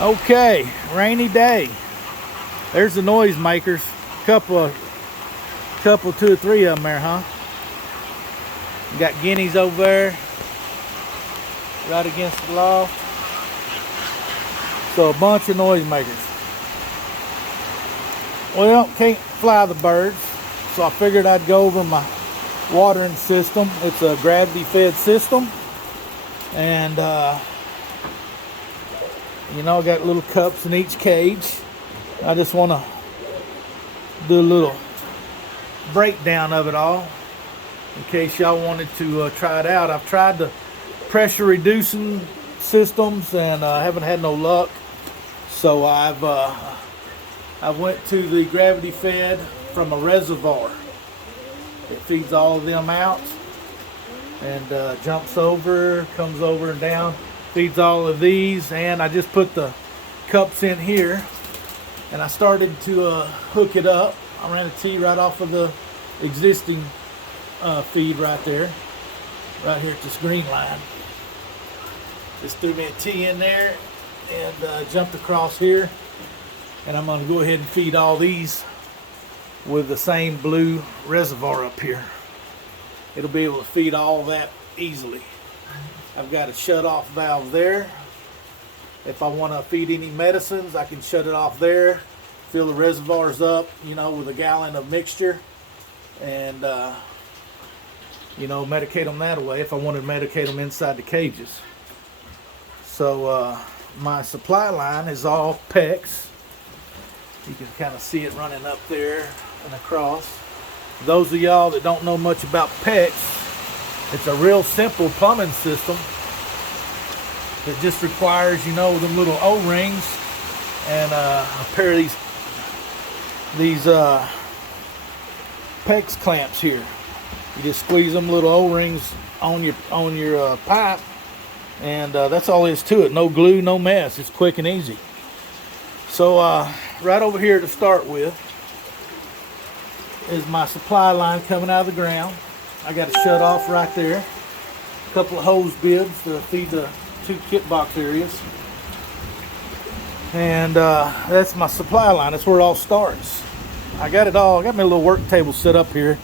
Okay, rainy day. There's the noise makers. Couple, two or three of them there, huh? You got guineas over there, right against the loft. So a bunch of noise makers. Well, can't fly the birds, so I figured I'd go over my watering system. It's a gravity-fed system, and you know, I got little cups in each cage. I just want to do a little breakdown of it all in case y'all wanted to try it out. I've tried the pressure reducing systems and haven't had no luck. So I went to the gravity fed from a Reservoir. It feeds all of them out and jumps over, comes over and down, feeds all of these. And I just put the cups in here and I started to hook it up. I ran a T right off of the existing feed right there, right here at this green line. Just threw me a T in there and jumped across here, and I'm going to go ahead and feed all these with the same blue reservoir up here. It'll be able to feed all that easily. I've got a shut off valve there. If I want to feed any medicines, I can shut it off there, fill the reservoirs up, you know, with a gallon of mixture, and you know, medicate them that way if I wanted to medicate them inside the cages. So my supply line is all PEX. You can kind of see it running up there and across. Those of y'all that don't know much about PEX, it's a real simple plumbing system. It just requires, you know, them little O-rings and a pair of these PEX clamps here. You just squeeze them little O-rings on your pipe, and that's all there is to it. No glue, no mess. It's quick and easy. So right over here to start with is my supply line coming out of the ground. I got it shut off right there. A couple of hose bibs to feed the 2 kit box areas. And that's my supply line. That's where it all starts. I got me a little work table set up here.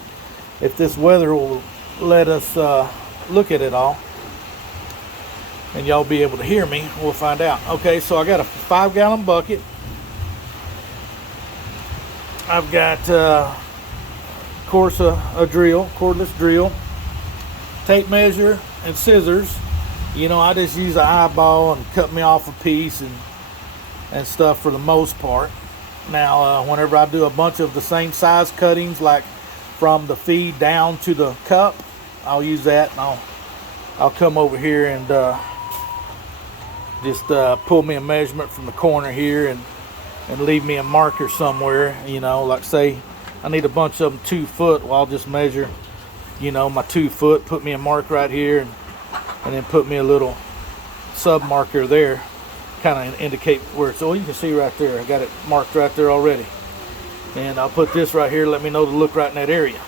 If this weather will let us look at it all, and y'all be able to hear me, we'll find out. Okay, so I got a 5-gallon bucket. I've got, of course, a drill, cordless drill, tape measure, and scissors. You know, I just use an eyeball and cut me off a piece and stuff for the most part. Now, whenever I do a bunch of the same size cuttings, like from the feed down to the cup, I'll use that, and I'll come over here and just pull me a measurement from the corner here and leave me a marker somewhere. You know, like say I need a bunch of them 2 foot. Well, I'll just measure, you know, my 2 foot, put me a mark right here, and then put me a little sub marker there, kind of indicate where it's. Oh, you can see right there, I got it marked right there already. And I'll put this right here, let me know to look right in that area.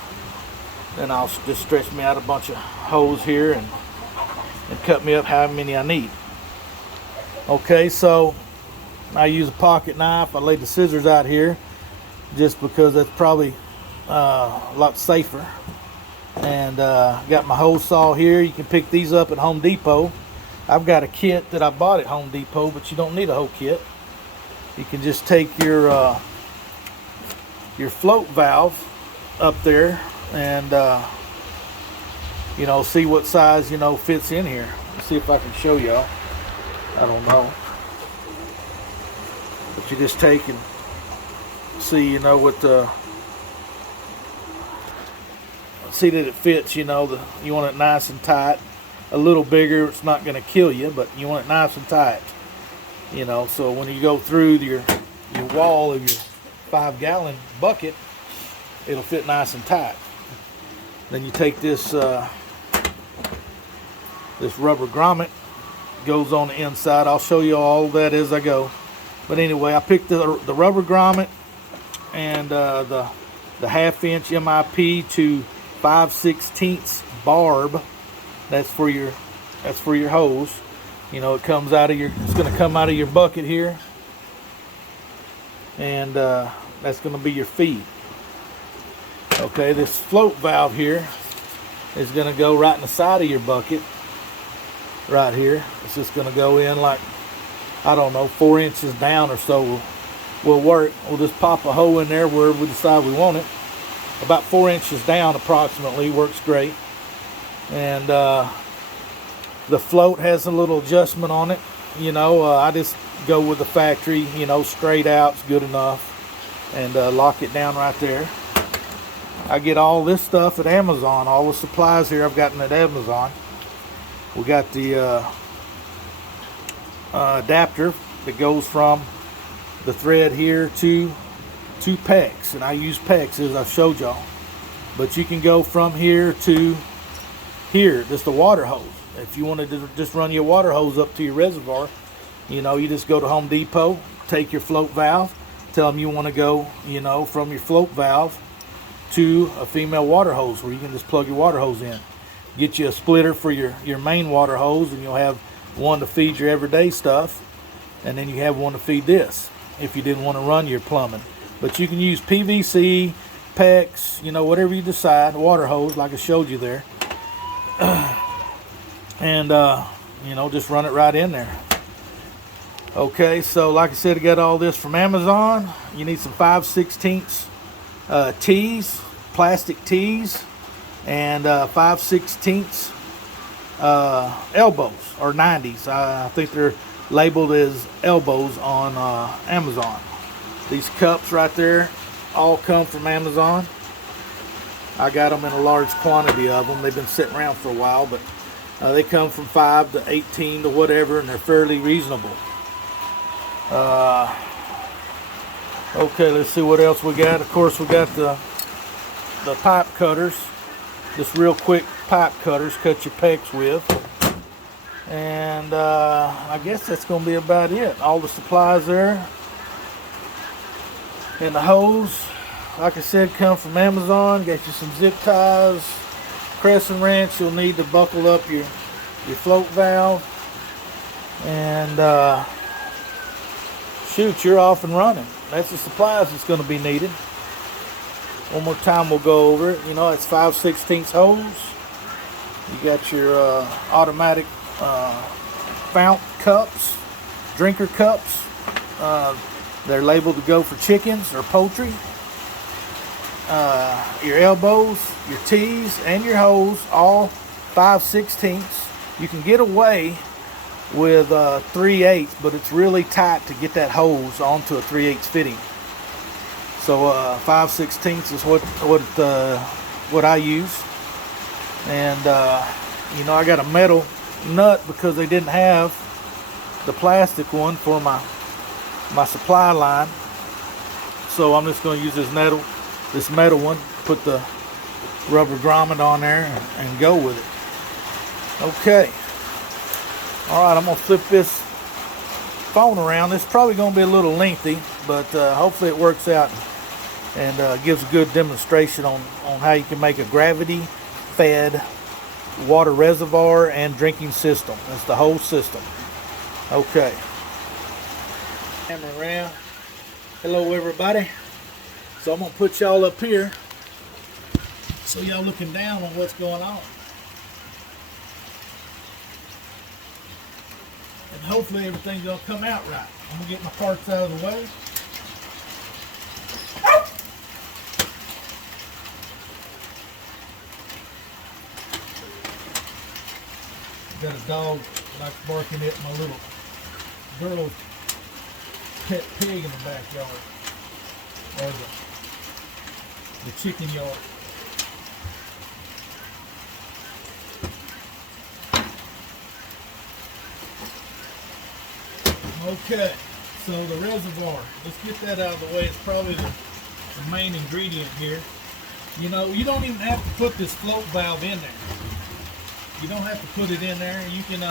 Then I'll just stretch me out a bunch of hose here and cut me up how many I need. Okay, so I use a pocket knife. I lay the scissors out here just because that's probably a lot safer. And got my hose saw here. You can pick these up at Home Depot. I've got a kit that I bought at Home Depot, but you don't need a whole kit. You can just take your float valve up there and you know, see what size, you know, fits in here. Let's see if I can show y'all. I don't know, but you just take and see, you know, what the, see that it fits. You know, you want it nice and tight. A little bigger, it's not going to kill you, but you want it nice and tight. You know, so when you go through your wall of your 5-gallon bucket, it'll fit nice and tight. Then you take this this rubber grommet, goes on the inside. I'll show you all that as I go. But anyway, I picked the rubber grommet and the 1/2-inch MIP to 5/16 barb. That's for your hose. You know, it comes out of it's going to come out of your bucket here, and that's going to be your feed. Okay, this float valve here is going to go right in the side of your bucket, right here. It's just going to go in like, I don't know, 4 inches down or so will work. We'll just pop a hole in there wherever we decide we want it. About 4 inches down approximately works great. And the float has a little adjustment on it. You know, I just go with the factory, you know, straight out's good enough. And lock it down right there. I get all this stuff at Amazon. All the supplies here I've gotten at Amazon. We got the adapter that goes from the thread here to PEX. And I use PEX as I've showed y'all. But you can go from here to here, just a water hose. If you wanted to just run your water hose up to your reservoir, you know, you just go to Home Depot, take your float valve, tell them you want to go, you know, from your float valve to a female water hose where you can just plug your water hose in. Get you a splitter for your main water hose, and you'll have one to feed your everyday stuff, and then you have one to feed this if you didn't want to run your plumbing. But you can use PVC, PEX, you know, whatever you decide, water hose like I showed you there. And you know, just run it right in there. Okay, so like I said, I got all this from Amazon. You need some 5/16 tees, plastic tees, and 5/16 elbows, or 90s. I think they're labeled as elbows on Amazon. These cups right there all come from Amazon. I got them in a large quantity of them. They've been sitting around for a while, but they come from 5 to 18 to whatever, and they're fairly reasonable. Okay, let's see what else we got. Of course, we got the pipe cutters. Just real quick pipe cutters, cut your PEX with. And I guess that's going to be about it. All the supplies there. And the hose, like I said, come from Amazon. Got you some zip ties, crescent wrench. You'll need to buckle up your float valve. And shoot, you're off and running. That's the supplies that's going to be needed. One more time we'll go over it. You know, it's 5/16 hose. You got your automatic fount cups, drinker cups. They're labeled to go for chickens or poultry. Your elbows, your tees, and your hose, all 5/16. You can get away with 3/8, but it's really tight to get that hose onto a 3/8 fitting. So 5/16 is what I use. And you know, I got a metal nut because they didn't have the plastic one for my supply line. So I'm just going to use this metal one, put the rubber grommet on there and go with it. Okay. All right, I'm going to flip this phone around. It's probably going to be a little lengthy, but hopefully it works out and gives a good demonstration on how you can make a gravity-fed water reservoir and drinking system. That's the whole system. Okay. Camera around. Hello, everybody. So I'm going to put y'all up here so y'all looking down on what's going on. And hopefully everything's going to come out right. I'm going to get my parts out of the way. Got a dog likes barking at my little girl's pet pig in the backyard, or the chicken yard. Okay, so the reservoir, let's get that out of the way. It's probably the main ingredient here. You know, you don't even have to put this float valve in there. You don't have to put it in there. You can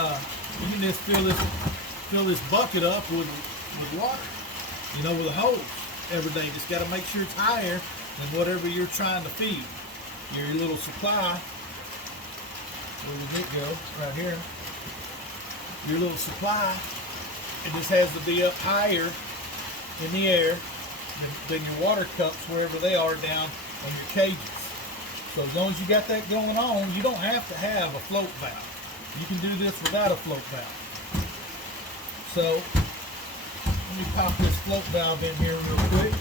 just fill this bucket up with water, you know, with a hose every day. Just got to make sure it's higher than whatever you're trying to feed. Your little supply. Where did it go? Right here. your little supply, it just has to be up higher in the air than your water cups wherever they are down on your cages. So as long as you got that going on, you don't have to have a float valve. You can do this without a float valve. So let me pop this float valve in here real quick.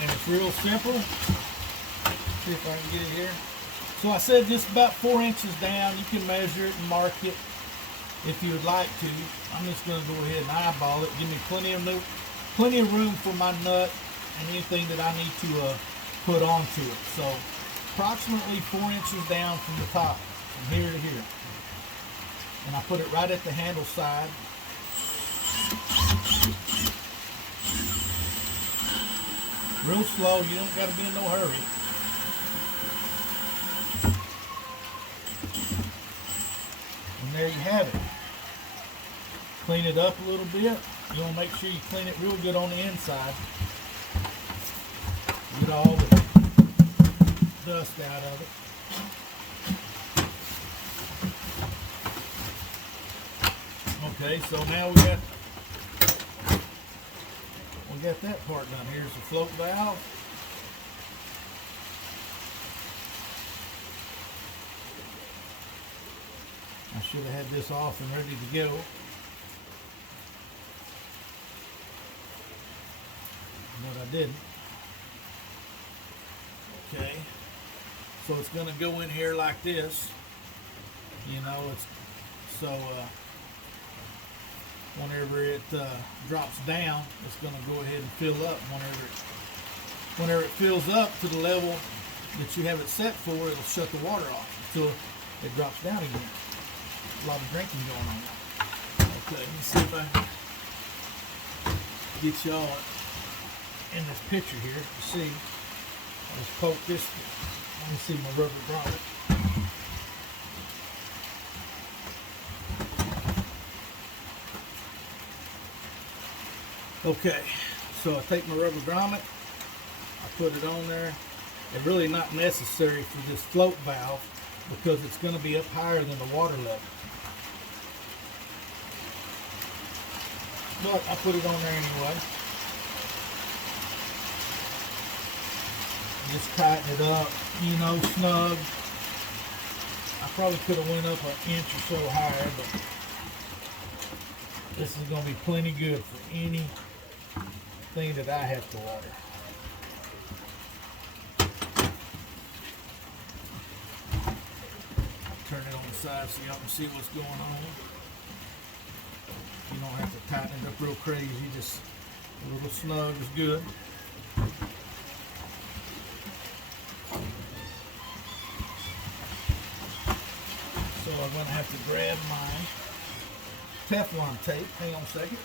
And it's real simple. See if I can get it here. So I said just about 4 inches down. You can measure it and mark it if you would like to. I'm just going to go ahead and eyeball it. Give me plenty of room for my nut and anything that I need to put onto it. So approximately 4 inches down from the top, from here to here. And I put it right at the handle side. Real slow, you don't got to be in no hurry. And there you have it. Clean it up a little bit. You want to make sure you clean it real good on the inside. Get all the dust out of it. Okay, so now we got that part done. Here's the float valve. I should have had this off and ready to go. But I didn't. Okay, so it's going to go in here like this. You know, it's so whenever it drops down, it's going to go ahead and fill up. Whenever it fills up to the level that you have it set for, it'll shut the water off until it drops down again. A lot of drinking going on now. Okay, let me see if I can get y'all in this picture here to see. I'll just poke this. Let me see my rubber grommet. Okay, so I take my rubber grommet, I put it on there. It's really not necessary for this float valve because it's going to be up higher than the water level. But I put it on there anyway. Just tighten it up, you know, snug. I probably could have went up an inch or so higher, but this is going to be plenty good for anything that I have to water. Turn it on the side so y'all can see what's going on. You don't have to tighten it up real crazy, just a little snug is good. So I'm going to have to grab my Teflon tape. Hang on a second.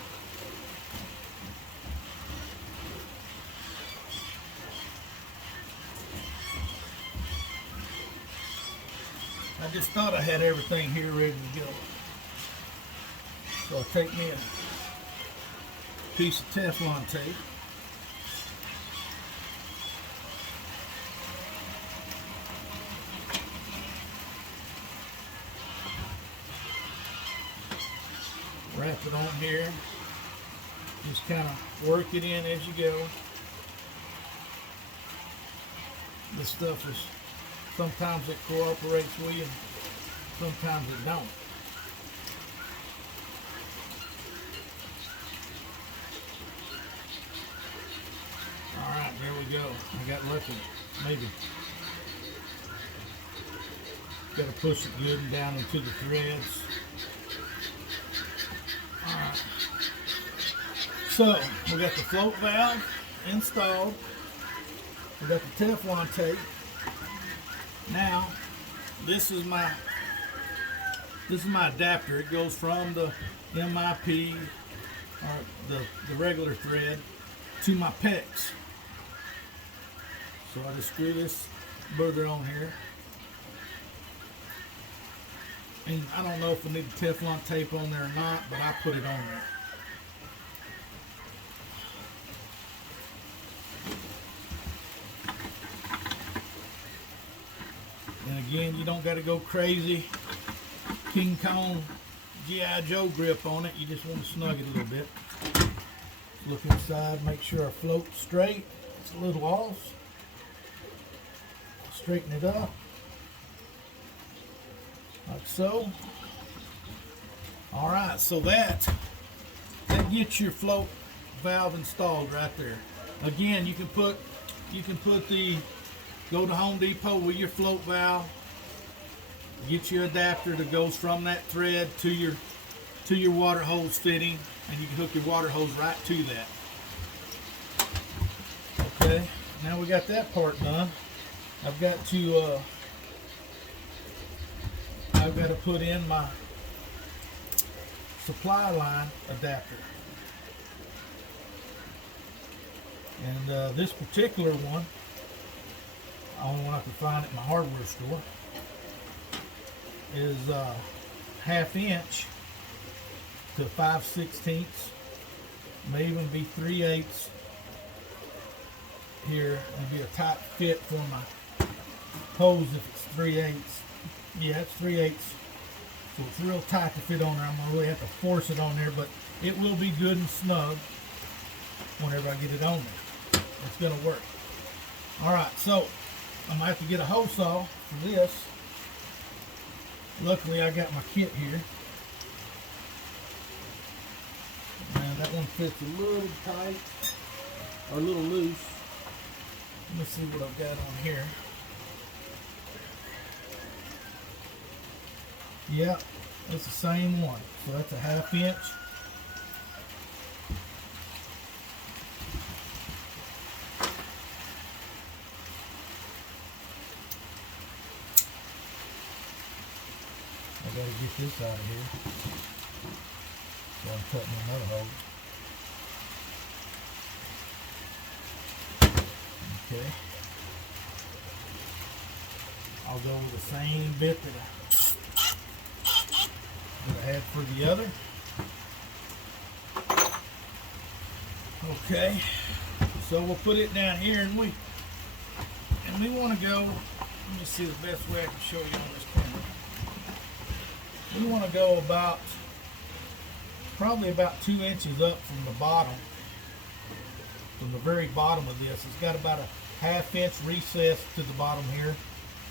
I just thought I had everything here ready to go. So I'll take me a piece of Teflon tape. Wrap it on here. Just kind of work it in as you go. This stuff is, sometimes it cooperates with you, sometimes it don't. Alright, there we go. I got lucky. Maybe. Got to push it good and down into the threads. Alright. So, we got the float valve installed. We got the Teflon tape. Now, this is my adapter. It goes from the MIP, or the regular thread, to my PEX. So I just screw this booger on here. And I don't know if I need the Teflon tape on there or not, but I put it on there. Again, you don't got to go crazy King Kong G.I. Joe grip on it. You just want to snug it a little bit. Look inside, make sure our float's straight. It's a little off. Straighten it up. Like so. Alright, so that gets your float valve installed right there. Again, you can put go to Home Depot with your float valve, get your adapter that goes from that thread to your water hose fitting, and you can hook your water hose right to that. Okay, now we got that part done. I've got to put in my supply line adapter. And this particular one, the only one I could find at my hardware store, is 1/2 inch to 5/16, may even be 3/8 here. It'll be a tight fit for my hose if it's 3/8. Yeah, it's 3/8. So it's real tight to fit on there. I'm going to really have to force it on there, but it will be good and snug whenever I get it on there. It's going to work. Alright, so I'm going to have to get a hose saw for this. Luckily I got my kit here. And that one fits a little tight, or a little loose. Let me see what I've got on here. Yep, it's the same one. So that's a 1/2 inch. I gotta get this out of here. So I'm cutting another hole. Okay. I'll go with the same bit that I had for the other. Okay. So we'll put it down here, and we want to go. Let me see the best way I can show you on this camera. We want to go probably about 2 inches up from the bottom, from the very bottom of this. It's got about a 1/2 inch recess to the bottom here.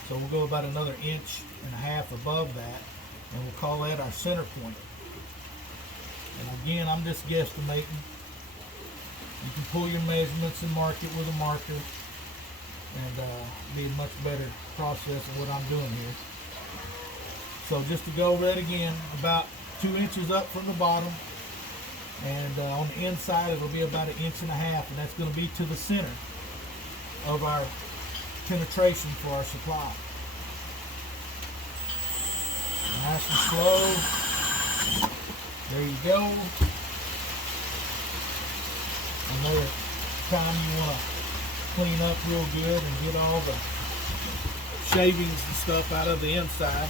So we'll go about another 1.5 inches above that, and we'll call that our center point. And again, I'm just guesstimating. You can pull your measurements and mark it with a marker, and be a much better process of what I'm doing here. So just to go over that again, about 2 inches up from the bottom, and on the inside it'll be about 1.5 inches, and that's going to be to the center of our penetration for our supply. Nice and slow. There you go. Another time you want to clean up real good and get all the shavings and stuff out of the inside.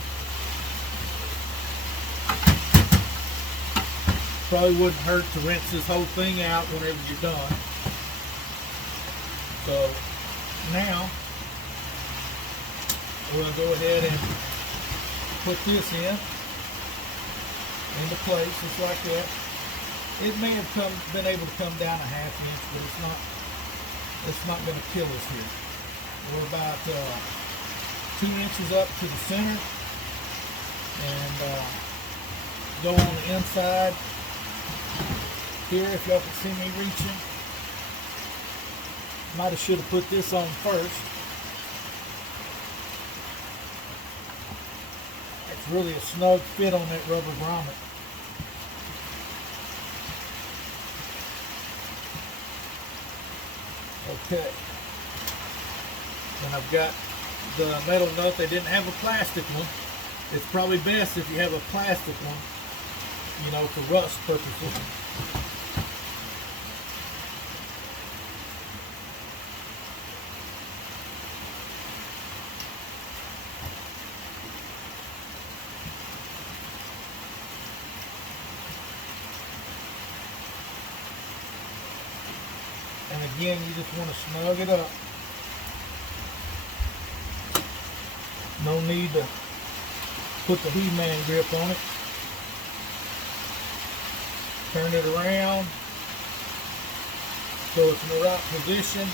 Probably wouldn't hurt to rinse this whole thing out whenever you're done. So now we're going to go ahead and put this into place just like that. It may have been able to come down a 1/2 inch, but it's not going to kill us here. We're about 2 inches up to the center, and go on the inside here. If y'all can see me reaching, might have should have put this on first. It's really a snug fit on that rubber grommet. Okay. And I've got the metal nut. They didn't have a plastic one. It's probably best if you have a plastic one, you know, for rust purposes. And again, you just want to snug it up. No need to put the He-Man grip on it. Turn it around so it's in the right position.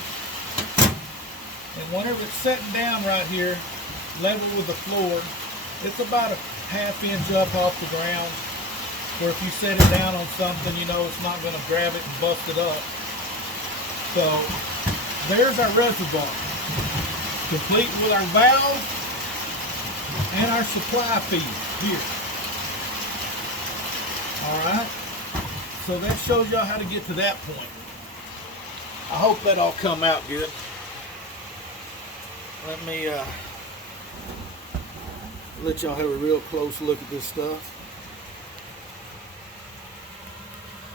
And whenever it's sitting down right here, level with the floor, it's about a ½ inch up off the ground, where if you set it down on something, you know it's not going to grab it and bust it up. So there's our reservoir, complete with our valve and our supply feed here. Alright, so that shows y'all how to get to that point. I hope that all come out good. Let me let y'all have a real close look at this stuff.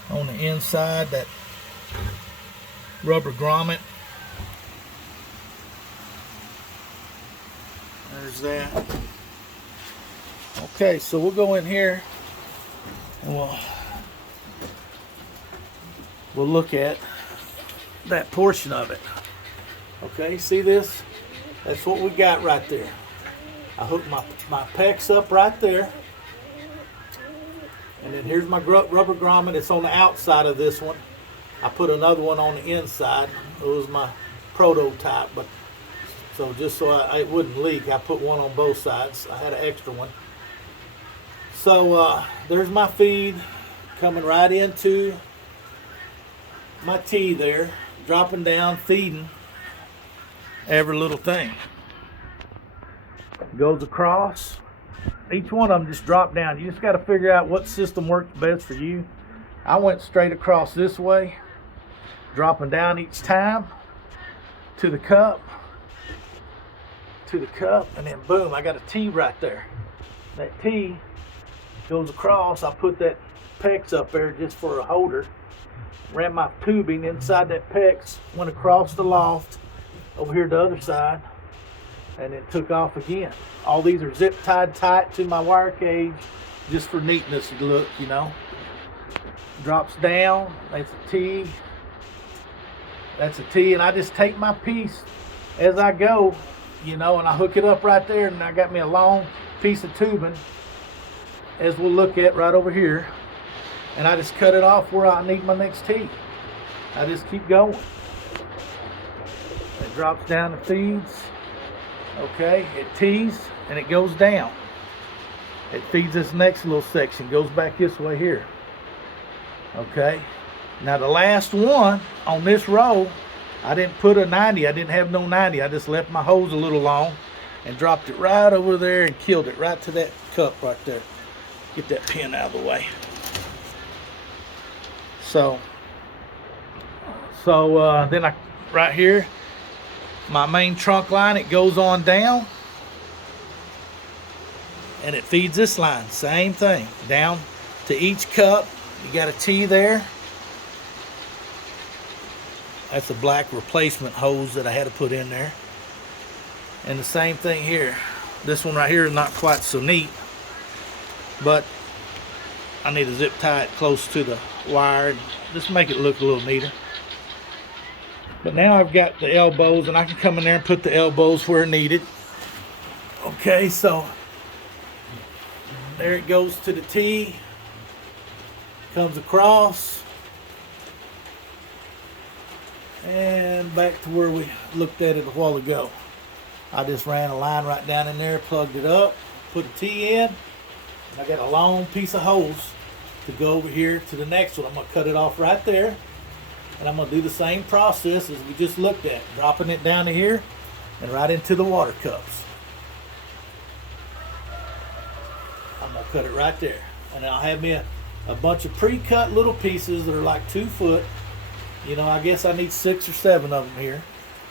On the inside, that rubber grommet. There's that. Okay, so we'll go in here and we'll look at that portion of it. Okay, see this? That's what we got right there. I hooked my pecs up right there. And then here's my rubber grommet. It's on the outside of this one. I put another one on the inside. It was my prototype, but so just so it wouldn't leak, I put one on both sides. I had an extra one. So there's my feed coming right into my T there, dropping down, feeding every little thing. Goes across. Each one of them just drop down. You just got to figure out what system works best for you. I went straight across this way, dropping down each time to the cup, and then boom, I got a T right there. That T goes across. I put that PEX up there just for a holder. Ran my tubing inside that PEX, went across the loft over here to the other side, and it took off again. All these are zip tied tight to my wire cage just for neatness to look, you know. Drops down, that's a T. That's a T, and I just take my piece as I go, you know, and I hook it up right there, and I got me a long piece of tubing, as we'll look at right over here, and I just cut it off where I need my next T. I just keep going. It drops down and feeds. Okay, it tees and it goes down. It feeds this next little section, goes back this way here. Okay, now the last one on this row, I didn't put a 90, I didn't have no 90, I just left my hose a little long and dropped it right over there and killed it right to that cup right there. Get that pin out of the way. So then right here, my main trunk line, it goes on down and it feeds this line, same thing, down to each cup. You got a T there. That's a black replacement hose that I had to put in there. And the same thing here. This one right here is not quite so neat, but I need to zip tie it close to the wire and just make it look a little neater. But now I've got the elbows, and I can come in there and put the elbows where needed. Okay, so there it goes to the T, comes across, and back to where we looked at it a while ago. I just ran a line right down in there, plugged it up, put a T in, and I got a long piece of hose to go over here to the next one. I'm going to cut it off right there. And I'm going to do the same process as we just looked at, dropping it down to here and right into the water cups. I'm going to cut it right there. And I'll have me a bunch of pre-cut little pieces that are like 2 foot. You know, I guess I need 6 or 7 of them here.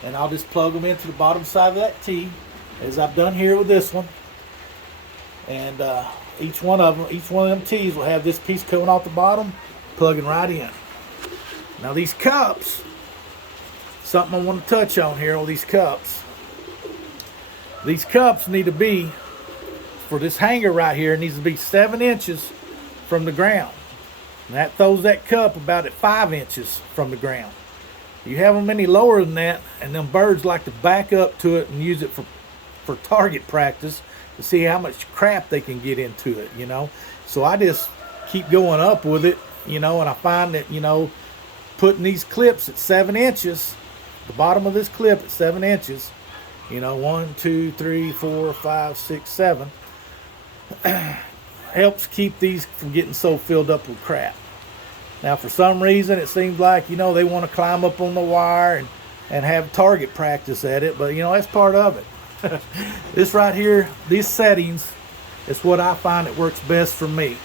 And I'll just plug them into the bottom side of that T, as I've done here with this one. And each one of them T's will have this piece coming off the bottom, plugging right in. Now these cups, something I want to touch on here on these cups. These cups need to be, for this hanger right here, it needs to be 7 inches from the ground. And that throws that cup about at 5 inches from the ground. You have them any lower than that, and them birds like to back up to it and use it for for target practice to see how much crap they can get into it, you know. So I just keep going up with it, you know, and I find that, you know, putting these clips at 7 inches, the bottom of this clip at 7 inches, you know, 1, 2, 3, 4, 5, 6, 7, helps keep these from getting so filled up with crap. Now, for some reason, it seems like, you know, they want to climb up on the wire and have target practice at it, but, you know, that's part of it. This right here, these settings, is what I find that works best for me.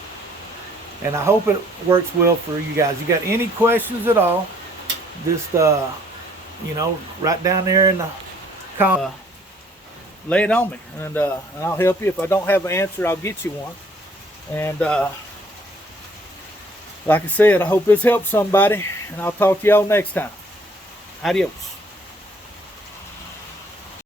And I hope it works well for you guys. You got any questions at all, just, you know, right down there in the comments, lay it on me, and I'll help you. If I don't have an answer, I'll get you one. And like I said, I hope this helps somebody, and I'll talk to y'all next time. Adios.